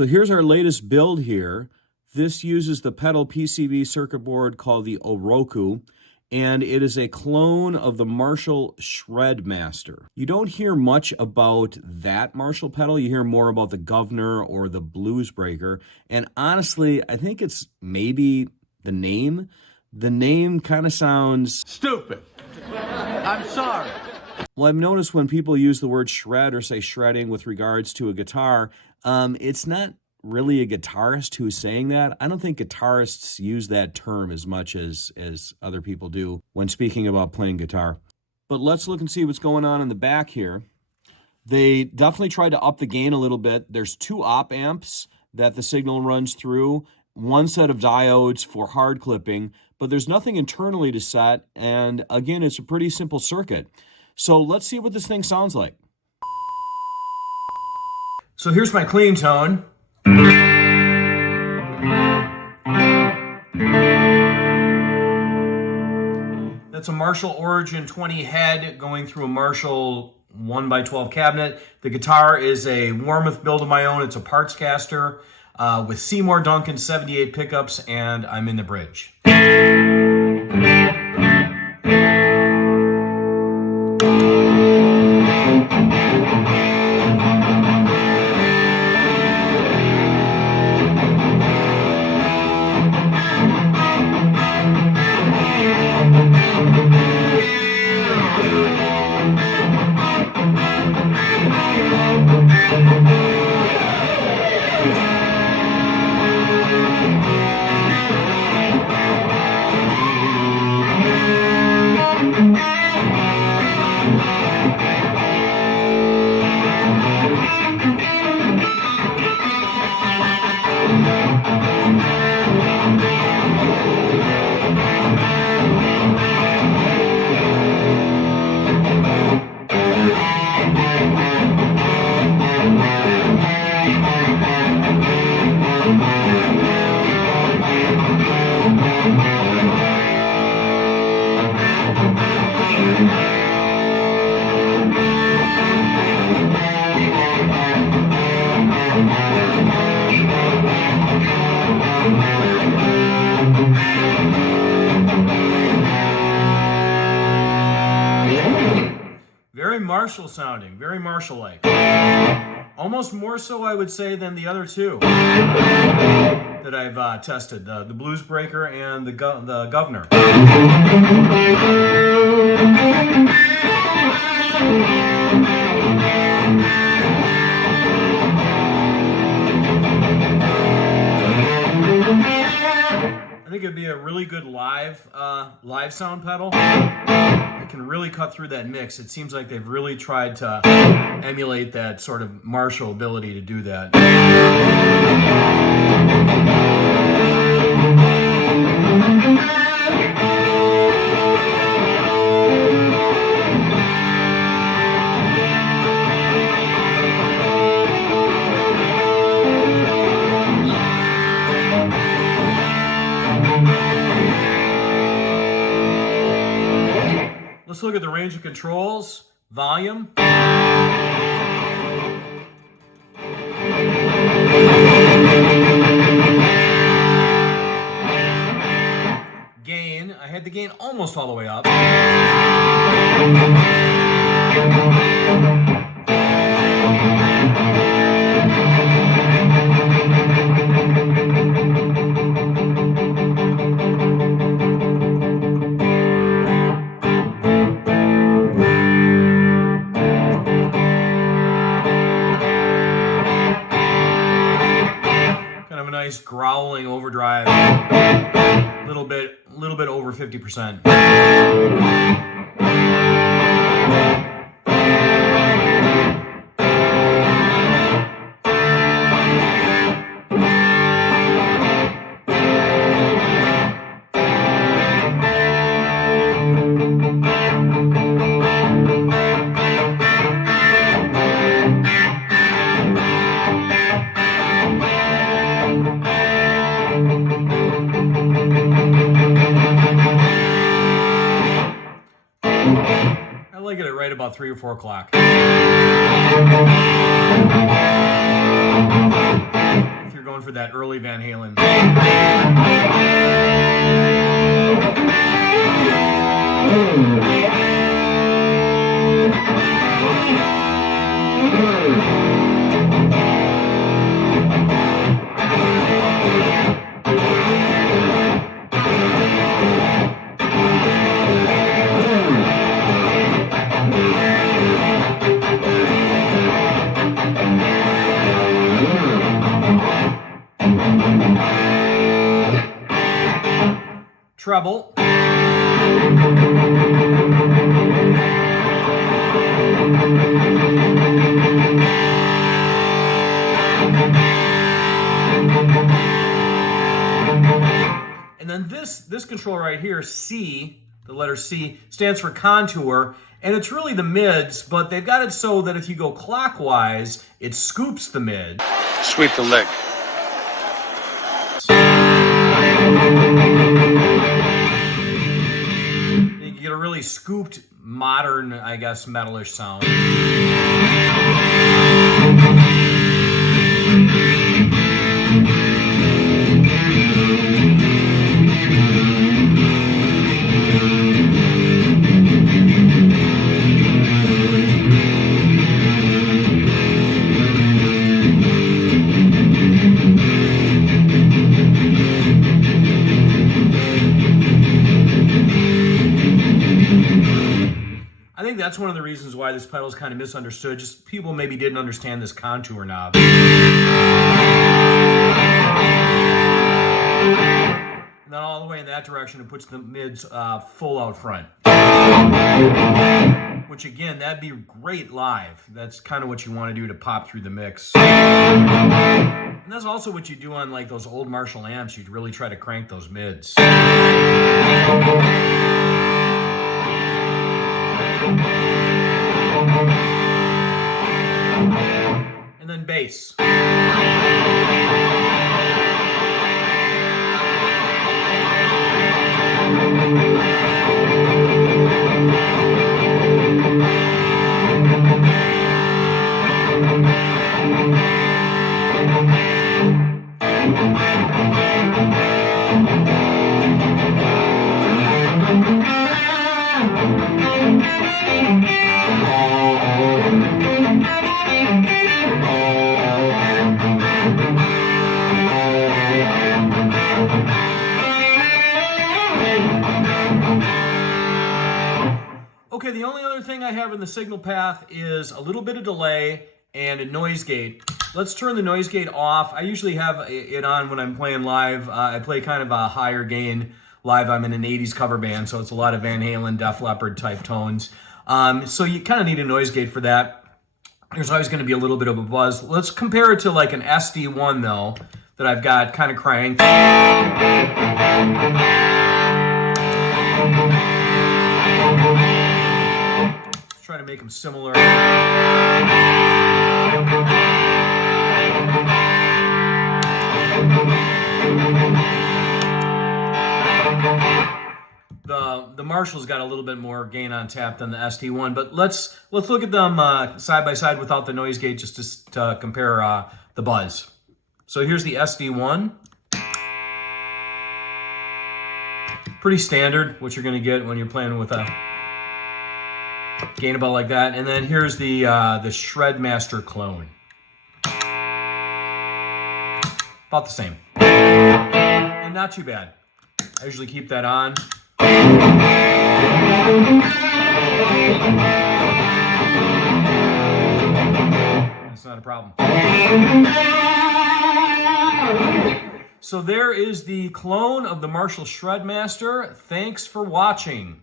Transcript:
So here's our latest build here. This uses the PedalPCB circuit board called the Oroku, and it is a clone of the Marshall Shredmaster. You don't hear much about that Marshall pedal. You hear more about the Governor or the Blues Breaker. And honestly, I think it's maybe the name. The name kind of sounds stupid. I'm sorry. Well, I've noticed when people use the word shred or say shredding with regards to a guitar, it's not really a guitarist who's saying that. I don't think guitarists use that term as much as other people do when speaking about playing guitar. But let's look and see what's going on in the back here. They definitely tried to up the gain a little bit. There's 2 op amps that the signal runs through, 1 set of diodes for hard clipping, but there's nothing internally to set. And again, it's a pretty simple circuit. So let's see what this thing sounds like. So here's my clean tone. That's a Marshall Origin 20 head going through a Marshall 1x12 cabinet. The guitar is a Warmoth build of my own. It's a parts caster with Seymour Duncan 78 pickups, and I'm in the bridge. Very Marshall sounding, very Marshall-like. Almost more so, I would say, than the other 2 that I've tested, the Blues Breaker and the Governor. I think it'd be a really good live sound pedal. It can really cut through that mix. It seems like they've really tried to emulate that sort of Marshall ability to do that. Let's look at the range of controls, volume. Gain, I had the gain almost all the way up. Nice growling overdrive, a little bit over 50%. like it at right about 3 or 4 o'clock. going for that early Van Halen. Treble. And then this control right here, C, the letter C, stands for contour, and it's really the mids, but they've got it so that if you go clockwise, it scoops the mid. Sweep the lick. You get a really scooped, modern, I guess, metalish sound. I think that's one of the reasons why this pedal is kind of misunderstood. Just people maybe didn't understand this contour knob. And then all the way in that direction, it puts the mids full out front. Which again, that'd be great live. That's kind of what you want to do to pop through the mix. And that's also what you do on like those old Marshall amps. You'd really try to crank those mids. And then bass. Okay, the only other thing I have in the signal path is a little bit of delay and a noise gate. Let's turn the noise gate off. I usually have it on when I'm playing live. I play kind of a higher gain live. I'm in an 80s cover band, so it's a lot of Van Halen, Def Leppard type tones. So you kind of need a noise gate for that. There's always going to be a little bit of a buzz. Let's compare it to like an SD1 though, that I've got kind of cranked. Try to make them similar. The Marshall's got a little bit more gain on tap than the SD1, but let's look at them side by side without the noise gate just to compare the buzz. So here's the SD1. Pretty standard, what you're going to get when you're playing with a gain about like that. And then here's the Shredmaster clone. About the same. And not too bad. I usually keep that on. That's not a problem. So there is the clone of the Marshall Shredmaster. Thanks for watching.